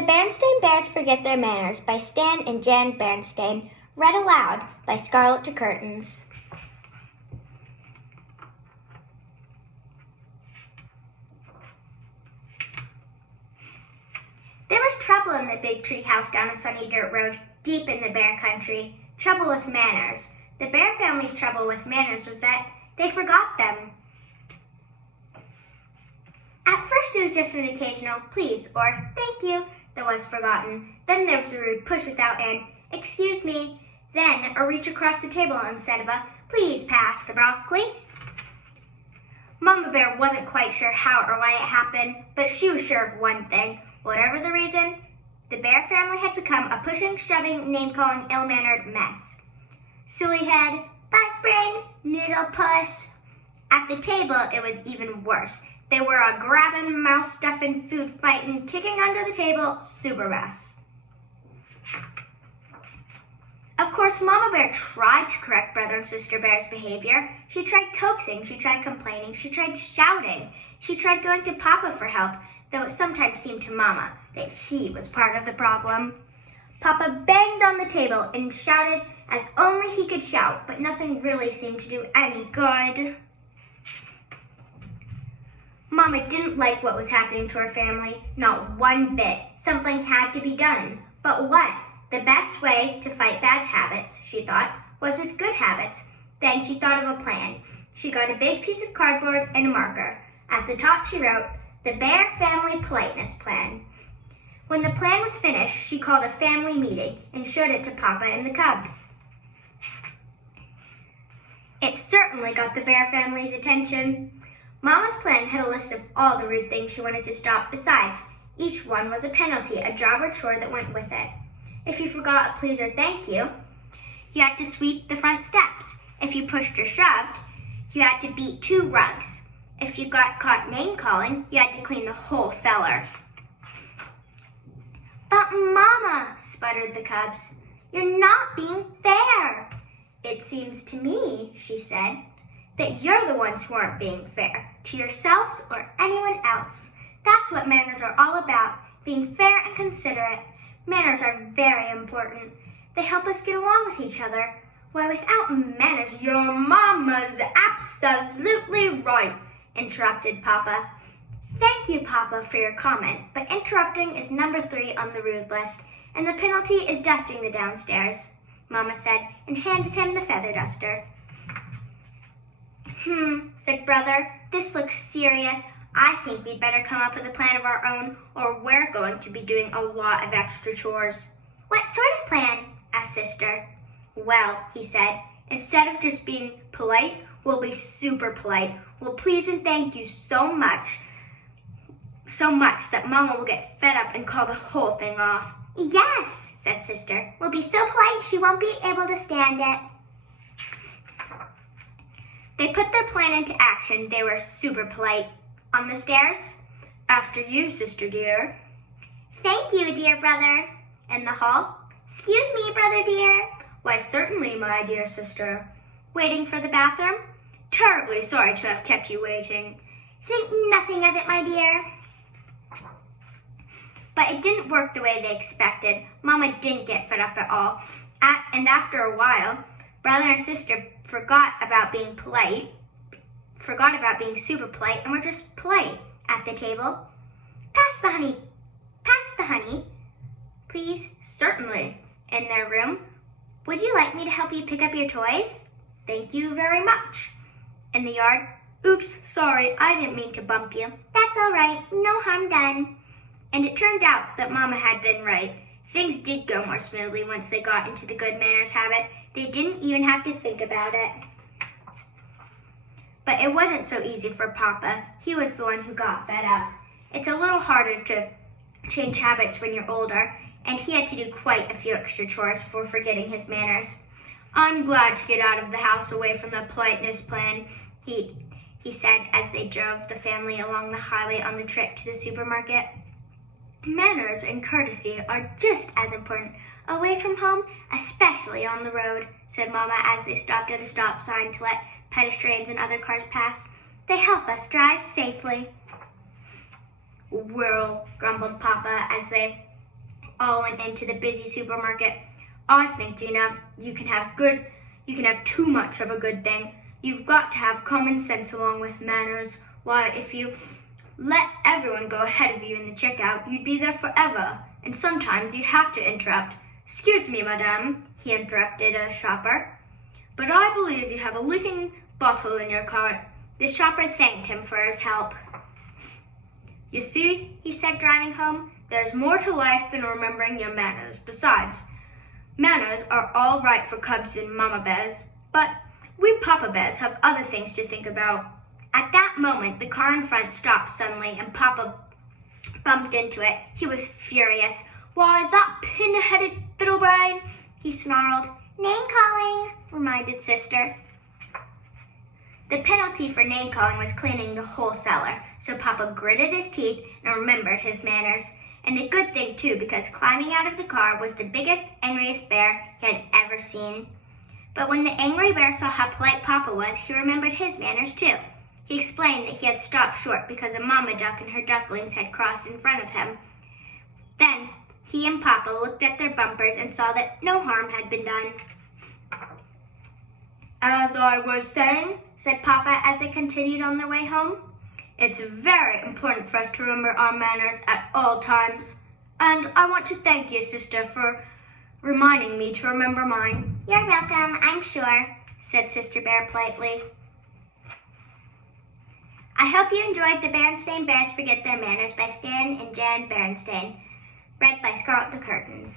The Berenstain Bears Forget Their Manners by Stan and Jan Berenstain, read aloud by Scarlett DeCurtins. There was trouble in the big tree house down a sunny dirt road deep in the bear country. Trouble with manners. The bear family's trouble with manners was that they forgot them. At first it was just an occasional please or thank you that was forgotten. Then there was a rude push without an excuse me. Then a reach across the table instead of a please pass the broccoli. Mama Bear wasn't quite sure how or why it happened, but she was sure of one thing. Whatever the reason, the bear family had become a pushing, shoving, name-calling, ill-mannered mess. Silly head, buzz brain, noodle puss. At the table, it was even worse. They were a grabbing, mouse-stuffing, food-fighting, kicking under the table super mess. Of course, Mama Bear tried to correct Brother and Sister Bear's behavior. She tried coaxing, she tried complaining, she tried shouting. She tried going to Papa for help, though it sometimes seemed to Mama that he was part of the problem. Papa banged on the table and shouted as only he could shout, but nothing really seemed to do any good. Mama didn't like what was happening to her family, not one bit. Something had to be done. But what? The best way to fight bad habits, she thought, was with good habits. Then she thought of a plan. She got a big piece of cardboard and a marker. At the top she wrote, "The Bear Family Politeness Plan." When the plan was finished, she called a family meeting and showed it to Papa and the cubs. It certainly got the bear family's attention. Mama's plan had a list of all the rude things she wanted to stop. Besides, each one was a penalty, a job or chore that went with it. If you forgot a please or thank you, you had to sweep the front steps. If you pushed or shoved, you had to beat 2 rugs. If you got caught name-calling, you had to clean the whole cellar. "But Mama," sputtered the cubs, "you're not being fair." "It seems to me," she said, "that you're the ones who aren't being fair, to yourselves or anyone else. That's what manners are all about, being fair and considerate. Manners are very important. They help us get along with each other. Why, without manners, your Mama's absolutely right," interrupted Papa. "Thank you, Papa, for your comment, but interrupting is number 3 on the rude list, and the penalty is dusting the downstairs," Mama said, and handed him the feather duster. Said Brother, "this looks serious. I think we'd better come up with a plan of our own, or we're going to be doing a lot of extra chores." "What sort of plan?" asked Sister. "Well," he said, "instead of just being polite, we'll be super polite. We'll please and thank you so much that Mama will get fed up and call the whole thing off." "Yes," said Sister. "We'll be so polite she won't be able to stand it." They put their plan into action. They were super polite. On the stairs, "After you, Sister dear." "Thank you, dear brother." In the hall, "Excuse me, brother dear." "Why, certainly, my dear sister." Waiting for the bathroom, "Terribly sorry to have kept you waiting." "Think nothing of it, my dear." But it didn't work the way they expected. Mama didn't get fed up at all. And after a while, Brother and Sister forgot about being super polite, and were just polite at the table. Pass the honey, please." "Certainly." In their room, "Would you like me to help you pick up your toys?" "Thank you very much." In the yard, "Oops, sorry, I didn't mean to bump you." "That's all right, no harm done." And it turned out that Mama had been right. Things did go more smoothly once they got into the good manners habit. They didn't even have to think about it. But it wasn't so easy for Papa. He was the one who got fed up. It's a little harder to change habits when you're older, and he had to do quite a few extra chores before forgetting his manners. "I'm glad to get out of the house away from the politeness plan," he said as they drove the family along the highway on the trip to the supermarket. "Manners and courtesy are just as important away from home, especially on the road," said Mama as they stopped at a stop sign to let pedestrians and other cars pass. "They help us drive safely." "Well," grumbled Papa as they all went into the busy supermarket. I think you can have too much of a good thing. You've got to have common sense along with manners. Why, if you let everyone go ahead of you in the checkout, you'd be there forever. And sometimes you have to interrupt. Excuse me, madame, he interrupted a shopper, but I believe you have a leaking bottle in your cart. The shopper thanked him for his help. You see, he said, driving home, there's more to life than remembering your manners. Besides, manners are all right for cubs and mama bears, but we papa bears have other things to think about. At that moment, the car in front stopped suddenly, and Papa bumped into it. He was furious. Why, that pin-headed fiddlebrain, he snarled. Name-calling, reminded Sister. The penalty for name-calling was cleaning the whole cellar, so Papa gritted his teeth and remembered his manners. And a good thing, too, because climbing out of the car was the biggest, angriest bear he had ever seen. But when the angry bear saw how polite Papa was, he remembered his manners, too. He explained that he had stopped short because a mama duck and her ducklings had crossed in front of him. Then he and Papa looked at their bumpers and saw that no harm had been done. As I was saying, said Papa as they continued on their way home, it's very important for us to remember our manners at all times. And I want to thank you, Sister, for reminding me to remember mine. You're welcome, I'm sure, said Sister Bear politely. I hope you enjoyed The Berenstain Bears Forget Their Manners by Stan and Jan Berenstain, read by Scarlett DeCurtins.